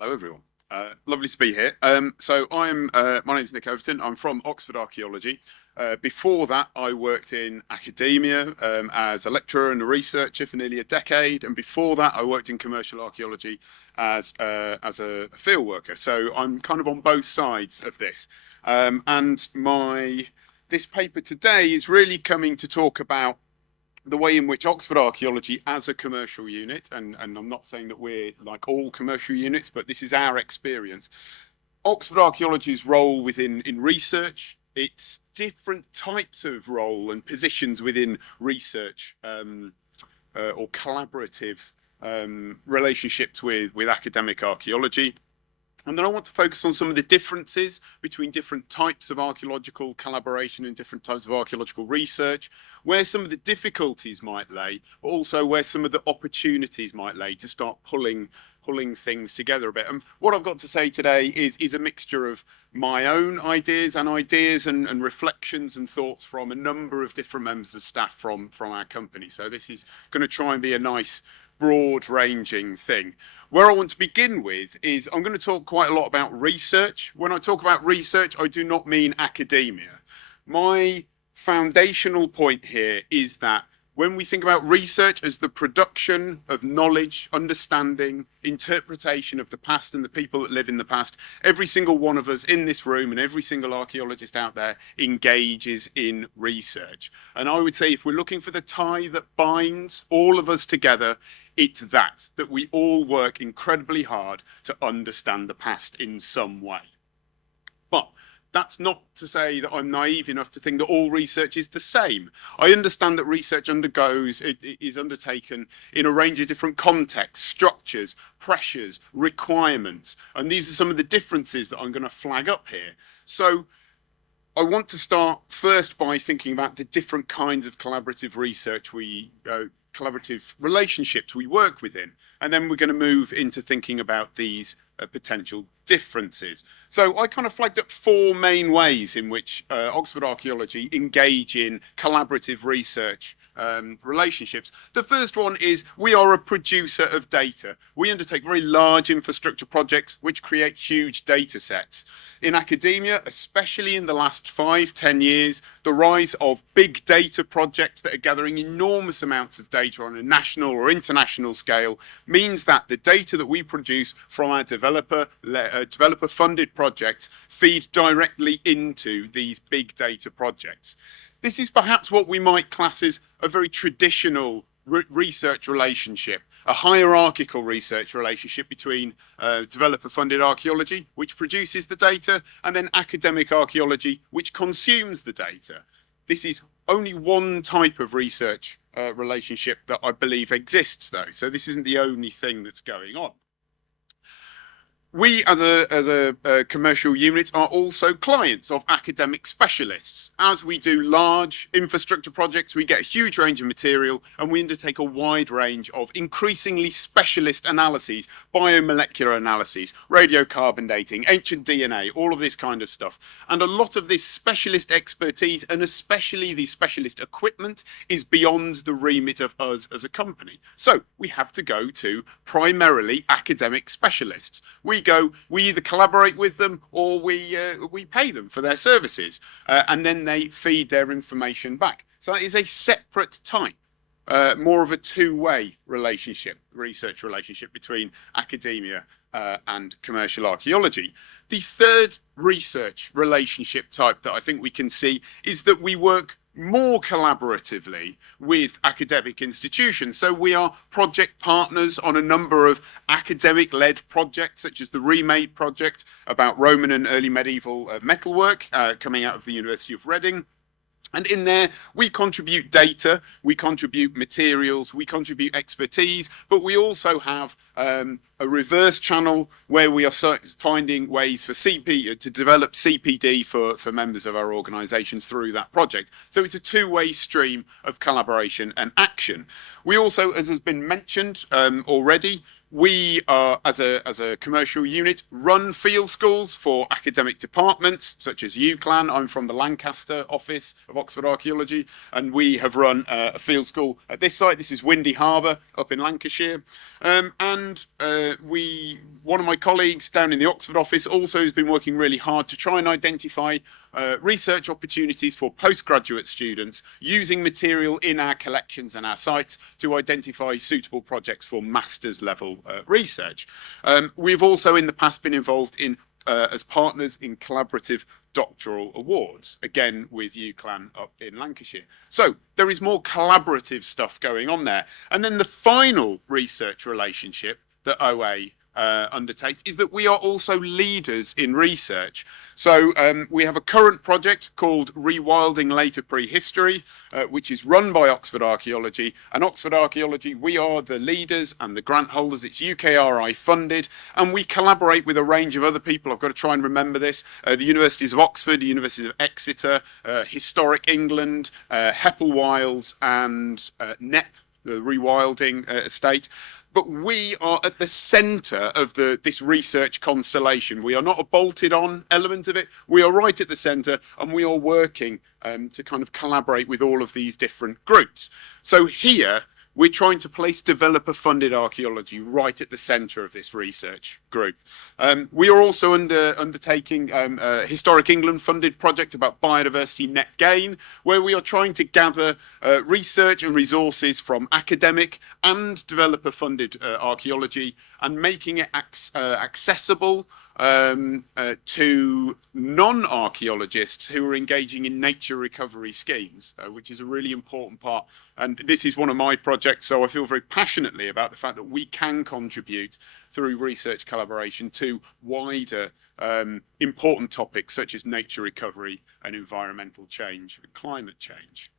Hello, everyone. Lovely to be here. My name's Nick Overton. I'm from Oxford Archaeology. Before that, I worked in academia as a lecturer and a researcher for nearly a decade. And before that, I worked in commercial archaeology as a field worker. So I'm kind of on both sides of this. This paper today is really coming to talk about the way in which Oxford Archaeology as a commercial unit, and I'm not saying that we're like all commercial units, but this is our experience. Oxford Archaeology's role in research, its different types of role and positions within research or collaborative relationships with academic archaeology. And then I want to focus on some of the differences between different types of archaeological collaboration and different types of archaeological research, where some of the difficulties might lay, but also where some of the opportunities might lay to start pulling things together a bit. And what I've got to say today is a mixture of my own ideas and reflections and thoughts from a number of different members of staff from our company. So this is going to try and be a nice broad-ranging thing. Where I want to begin with is I'm going to talk quite a lot about research. When I talk about research, I do not mean academia. My foundational point here is that when we think about research as the production of knowledge, understanding, interpretation of the past and the people that live in the past, every single one of us in this room and every single archaeologist out there engages in research. And I would say if we're looking for the tie that binds all of us together, it's that we all work incredibly hard to understand the past in some way. But that's not to say that I'm naive enough to think that all research is the same. I understand that research is undertaken in a range of different contexts, structures, pressures, requirements. And these are some of the differences that I'm going to flag up here. So I want to start first by thinking about the different kinds of collaborative research collaborative relationships we work within. And then we're going to move into thinking about these potential differences. So I kind of flagged up four main ways in which Oxford Archaeology engage in collaborative research relationships. The first one is we are a producer of data. We undertake very large infrastructure projects which create huge data sets. In academia, especially in the last 5-10 years, the rise of big data projects that are gathering enormous amounts of data on a national or international scale means that the data that we produce from our developer-funded projects feed directly into these big data projects. This is perhaps what we might class as a very traditional research relationship, a hierarchical research relationship between developer-funded archaeology, which produces the data, and then academic archaeology, which consumes the data. This is only one type of research relationship that I believe exists, though, so this isn't the only thing that's going on. We, as a commercial unit, are also clients of academic specialists. As we do large infrastructure projects, we get a huge range of material and we undertake a wide range of increasingly specialist analyses, biomolecular analyses, radiocarbon dating, ancient DNA, all of this kind of stuff. And a lot of this specialist expertise, and especially the specialist equipment, is beyond the remit of us as a company. So we have to go to primarily academic specialists. We either collaborate with them or we pay them for their services, and then they feed their information back. So that is a separate type, more of a two-way research relationship between academia and commercial archaeology. The third research relationship type that I think we can see is that we work more collaboratively with academic institutions. So we are project partners on a number of academic-led projects, such as the Remade project about Roman and early medieval metalwork coming out of the University of Reading. And in there, we contribute data, we contribute materials, we contribute expertise, but we also have a reverse channel where we are finding ways for to develop CPD for members of our organisations through that project. So it's a two-way stream of collaboration and action. We also, as has been mentioned already, We are, as a commercial unit, run field schools for academic departments, such as UCLAN. I'm from the Lancaster office of Oxford Archaeology, and we have run a field school at this site. This is Windy Harbour up in Lancashire. One of my colleagues down in the Oxford office also has been working really hard to try and identify research opportunities for postgraduate students using material in our collections and our sites to identify suitable projects for master's level research. We've also in the past been involved in as partners in collaborative doctoral awards, again with UCLAN up in Lancashire. So there is more collaborative stuff going on there. And then the final research relationship that OA undertakes is that we are also leaders in research. So we have a current project called Rewilding Later Prehistory, which is run by Oxford Archaeology. And Oxford Archaeology, we are the leaders and the grant holders. It's UKRI funded, and we collaborate with a range of other people. I've got to try and remember this. The Universities of Oxford, the University of Exeter, Historic England, Hepplewilds, and NEP, the Rewilding Estate. But we are at the centre of this research constellation. We are not a bolted-on element of it. We are right at the centre, and we are working to kind of collaborate with all of these different groups. So here, we're trying to place developer-funded archaeology right at the centre of this research group. We are also undertaking a Historic England-funded project about biodiversity net gain, where we are trying to gather research and resources from academic and developer-funded archaeology and making it accessible to non-archaeologists who are engaging in nature recovery schemes, which is a really important part. And this is one of my projects, so I feel very passionately about the fact that we can contribute through research collaboration to wider important topics such as nature recovery and environmental change and climate change.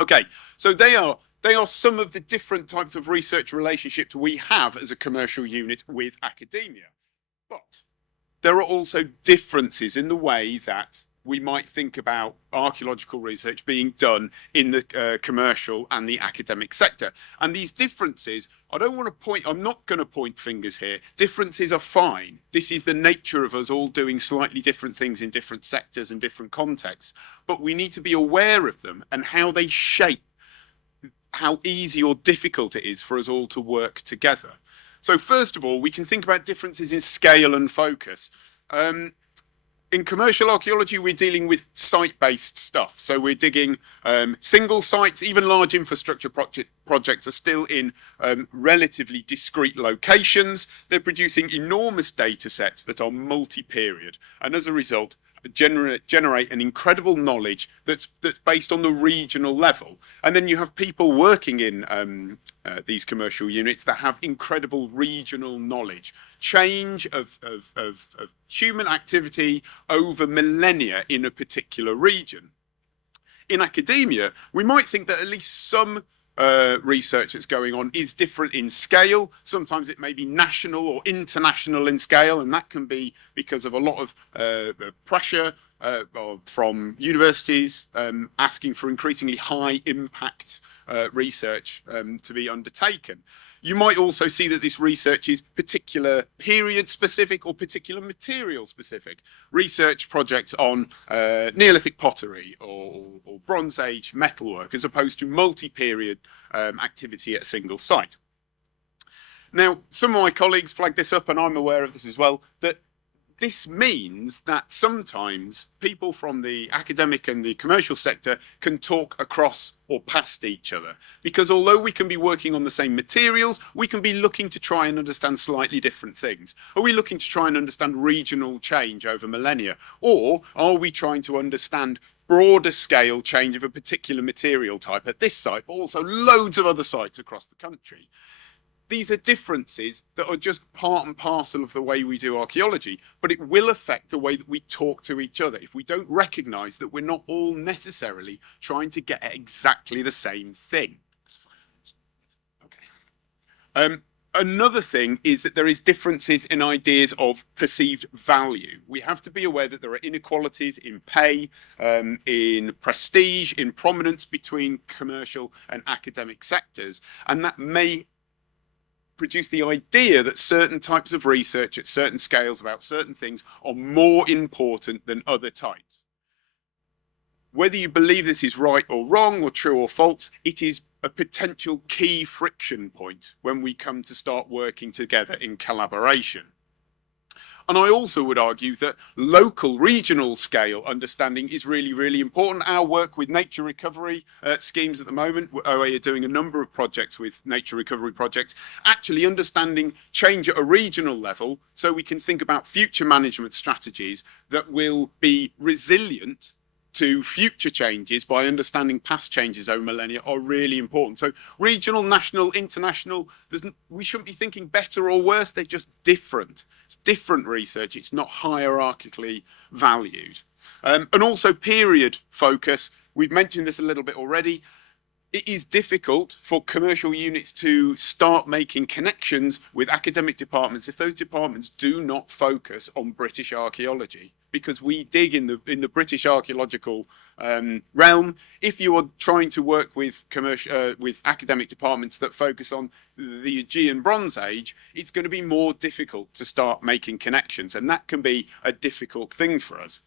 Okay, so they are some of the different types of research relationships we have as a commercial unit with academia. But there are also differences in the way that we might think about archaeological research being done in the commercial and the academic sector. And these differences, I'm not going to point fingers here. Differences are fine. This is the nature of us all doing slightly different things in different sectors and different contexts. But we need to be aware of them and how they shape how easy or difficult it is for us all to work together. So first of all, we can think about differences in scale and focus. In commercial archaeology, we're dealing with site-based stuff. So we're digging single sites. Even large infrastructure projects are still in relatively discrete locations. They're producing enormous data sets that are multi-period. And as a result, generate an incredible knowledge that's based on the regional level. And then you have people working in these commercial units that have incredible regional knowledge. Change of human activity over millennia in a particular region. In academia, we might think that at least some research that's going on is different in scale. Sometimes it may be national or international in scale, and that can be because of a lot of pressure from universities asking for increasingly high impact research to be undertaken. You might also see that this research is particular period specific or particular material specific. Research projects on Neolithic pottery or Bronze Age metalwork as opposed to multi-period activity at a single site. Now, some of my colleagues flagged this up, and I'm aware of this as well, that this means that sometimes people from the academic and the commercial sector can talk across or past each other. Because although we can be working on the same materials, we can be looking to try and understand slightly different things. Are we looking to try and understand regional change over millennia? Or are we trying to understand broader scale change of a particular material type at this site, but also loads of other sites across the country? These are differences that are just part and parcel of the way we do archaeology, but it will affect the way that we talk to each other if we don't recognise that we're not all necessarily trying to get at exactly the same thing. Okay. Another thing is that there is differences in ideas of perceived value. We have to be aware that there are inequalities in pay, in prestige, in prominence between commercial and academic sectors, and that may produce the idea that certain types of research at certain scales about certain things are more important than other types. Whether you believe this is right or wrong or true or false, it is a potential key friction point when we come to start working together in collaboration. And I also would argue that local, regional scale understanding is really, really important. Our work with nature recovery schemes at the moment, OA are doing a number of projects with nature recovery projects, actually understanding change at a regional level so we can think about future management strategies that will be resilient to future changes by understanding past changes over millennia are really important. So regional, national, international, we shouldn't be thinking better or worse, they're just different. It's different research, it's not hierarchically valued. And also period focus, we've mentioned this a little bit already. It is difficult for commercial units to start making connections with academic departments if those departments do not focus on British archaeology, because we dig in the British archaeological realm. If you are trying to work with academic departments that focus on the Aegean Bronze Age, it's going to be more difficult to start making connections, and that can be a difficult thing for us.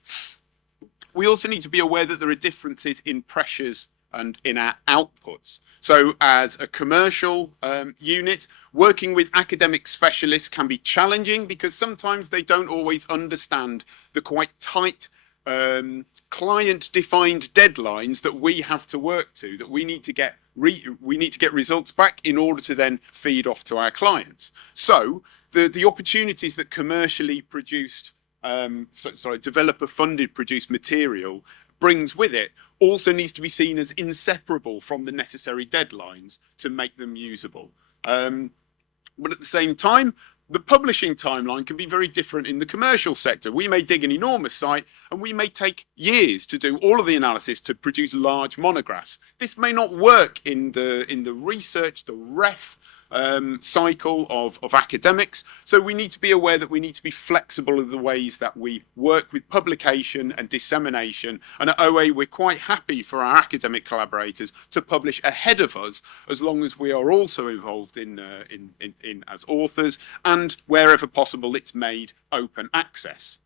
We also need to be aware that there are differences in pressures and in our outputs. So as a commercial unit, working with academic specialists can be challenging because sometimes they don't always understand the quite tight client-defined deadlines that we have to work to, that we need to get results back in order to then feed off to our clients. So the opportunities that commercially produced, developer-funded produced material brings with it also needs to be seen as inseparable from the necessary deadlines to make them usable. But at the same time, the publishing timeline can be very different in the commercial sector. We may dig an enormous site and we may take years to do all of the analysis to produce large monographs. This may not work in the research, the ref cycle of academics. So we need to be aware that we need to be flexible in the ways that we work with publication and dissemination. And at OA, we're quite happy for our academic collaborators to publish ahead of us, as long as we are also involved in as authors, and wherever possible, it's made open access.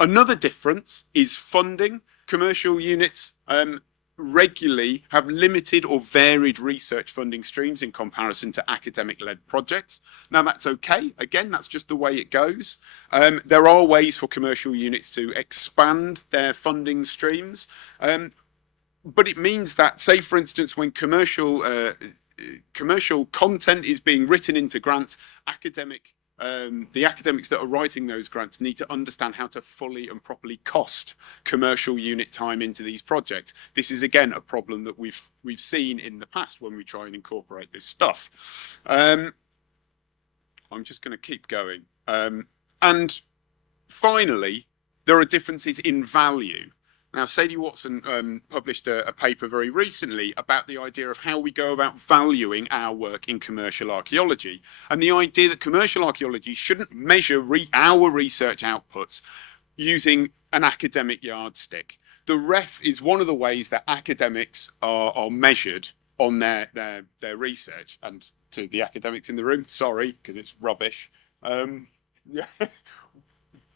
Another difference is funding. Commercial units regularly have limited or varied research funding streams in comparison to academic-led projects. Now that's okay, again, that's just the way it goes. There are ways for commercial units to expand their funding streams, but it means that, say for instance, when commercial content is being written into grants, the academics that are writing those grants need to understand how to fully and properly cost commercial unit time into these projects. This is again a problem that we've seen in the past when we try and incorporate this stuff. I'm just going to keep going. And finally, there are differences in value. Now, Sadie Watson published a paper very recently about the idea of how we go about valuing our work in commercial archaeology, and the idea that commercial archaeology shouldn't measure our research outputs using an academic yardstick. The ref is one of the ways that academics are measured on their research. And to the academics in the room, sorry, because it's rubbish.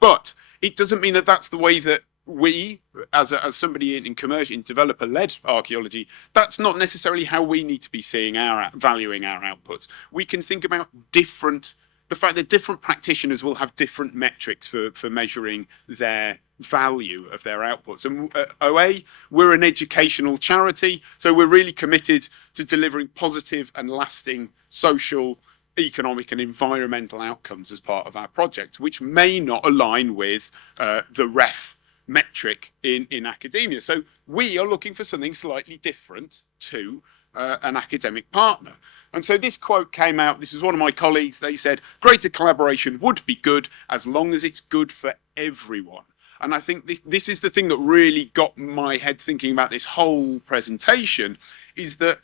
But it doesn't mean that that's the way that we, as somebody in developer-led archaeology, that's not necessarily how we need to be seeing valuing our outputs. We can think about the fact that different practitioners will have different metrics for measuring their value of their outputs. And at OA, we're an educational charity, so we're really committed to delivering positive and lasting social, economic and environmental outcomes as part of our project, which may not align with the ref metric in academia. So we are looking for something slightly different to an academic partner. And so this quote came out, this is one of my colleagues, they said, greater collaboration would be good as long as it's good for everyone. And I think this is the thing that really got my head thinking about this whole presentation, is that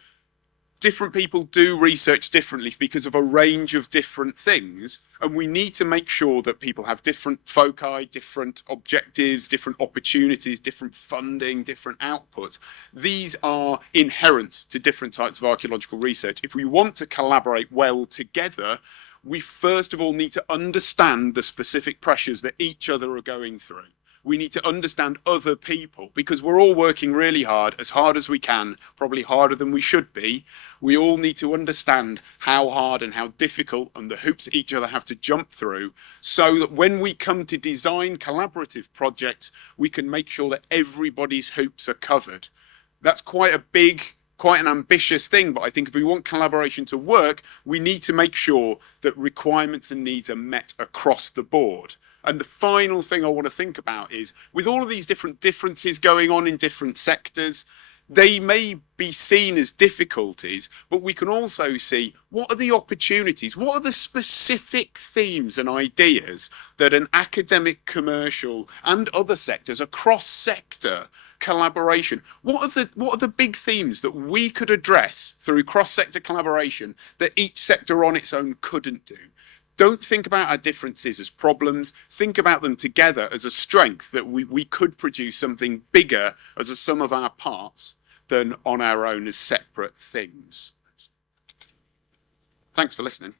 different people do research differently because of a range of different things, and we need to make sure that people have different foci, different objectives, different opportunities, different funding, different outputs. These are inherent to different types of archaeological research. If we want to collaborate well together, we first of all need to understand the specific pressures that each other are going through. We need to understand other people, because we're all working really hard as we can, probably harder than we should be. We all need to understand how hard and how difficult and the hoops each other have to jump through, so that when we come to design collaborative projects, we can make sure that everybody's hoops are covered. That's quite an ambitious thing, but I think if we want collaboration to work, we need to make sure that requirements and needs are met across the board. And the final thing I want to think about is, with all of these different differences going on in different sectors, they may be seen as difficulties, but we can also see what are the opportunities, what are the specific themes and ideas that an academic, commercial and other sectors, across sector collaboration, what are the big themes that we could address through cross-sector collaboration that each sector on its own couldn't do? Don't think about our differences as problems. Think about them together as a strength, that we could produce something bigger as a sum of our parts than on our own as separate things. Thanks for listening.